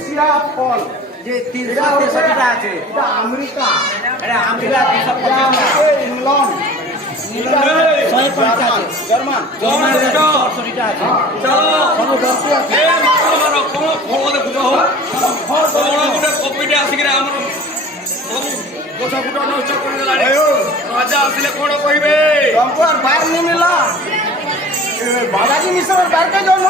এশিয়া ফল যে 363 টা আছে এটা আমেরিকা এটা আমেরিকা 250 ইংল্যান্ড জার্মান জর্মান 64 টা আছে ସବୁ ଦର୍ଶୀ ଅଛି କପିଟେ ଆସିକିରି ଆମର ଗଛ ଗୁଟ ନଷ୍ଟ କରିଦେଲାଣି ରାଜା ଆସିଲେ କଣ କହିବେ ତମକୁ আর বার नहीं मिला बालाजी मिश्र বার কে জন্য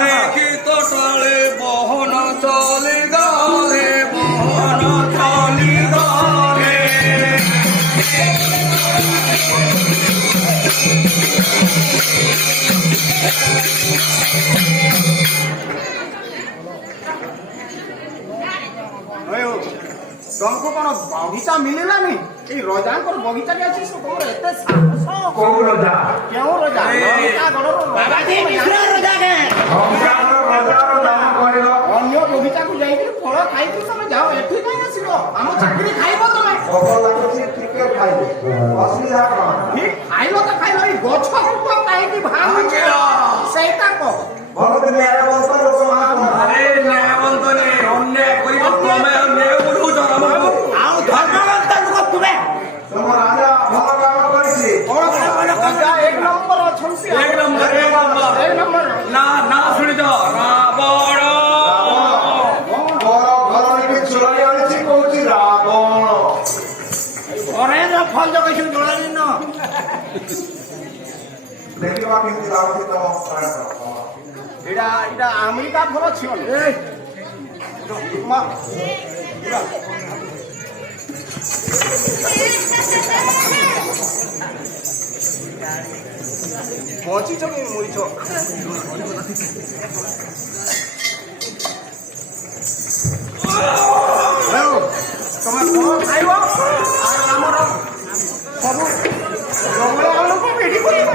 দেখি তো টলে বহন চলি গলে বহন চলি গলে ତମକୁ କଣ ବଗିଚା ମିଳିଲାନି ଏଇ ରଜାଙ୍କର ବଗିଚାରେ ଅଛି ତମର ଏତେ ସାହସ କୋଉ ରଜା କେଉଁ ରଜା ବାବାଜୀ ମିଶ୍ର ରଜା କେ ରଜାର ନାମ କହିଲ ଅନ୍ୟ ବଗିଚାକୁ ଯାଇକି ଫଳ ଖାଇକି ତମେ ଯାଅ ଏଠି କାଇଁ ଆସିବ ଆମ ଚାକିରି ଖାଇବ ତମେ ଭୋକ ଲାଗୁଛି ଟିକେ ଖାଇବେ ଅସୁବିଧା କଣ ଠିକ ଖାଇଲ ତ ଖାଇଲ ଏଇ ଗଛ ଗୁଡ କାହିଁକି ଭାଙ୍ଗୁଛ ସେଇଟା କହ ଭଲ ଦିନେ ବନ୍ତ ଲୋକମାନଙ୍କୁ ଆରେ ନ୍ୟାୟବନ୍ତନେ ଅନ୍ୟାୟ କରିବ ତମେ ନ୍ୟାୟ ବୁଝୁଛ ଆମକୁ ଆଉ ଧର୍ମବନ୍ତ ଲୋକ ତୁମେ ତମ ରାଜା ଭଲ କାମ କରିଛି ରଜା ଏକ ନମ୍ବର ଅଛନ୍ତି ଏକ ନମ୍ବର ଏକ ନମ୍ବର ନା ନା ଶୁଣିଛ ରାବଣ ଘର ଘର ଚୋରାଇ ଆଣିଛି କହୁଛି ରାବଣ ଅରେଞ୍ଜ ଫଳ ଜଗେଇଛୁ ଜଣାନି ନ ଦେଖିବା କେମିତି ଲାଗୁଛି ତମ ପ୍ରାଣ ଏଇଟା ଏଇଟା ଆମେରିକା ଫଳ ଝିଅ ବଞ୍ଚିଛ କି ମରିଛ ତମେ କଣ ଖାଇବ ଆଉ ଆମର ସବୁ ଜଙ୍ଗଲ ମାନଙ୍କୁ ପିଢି କରିବ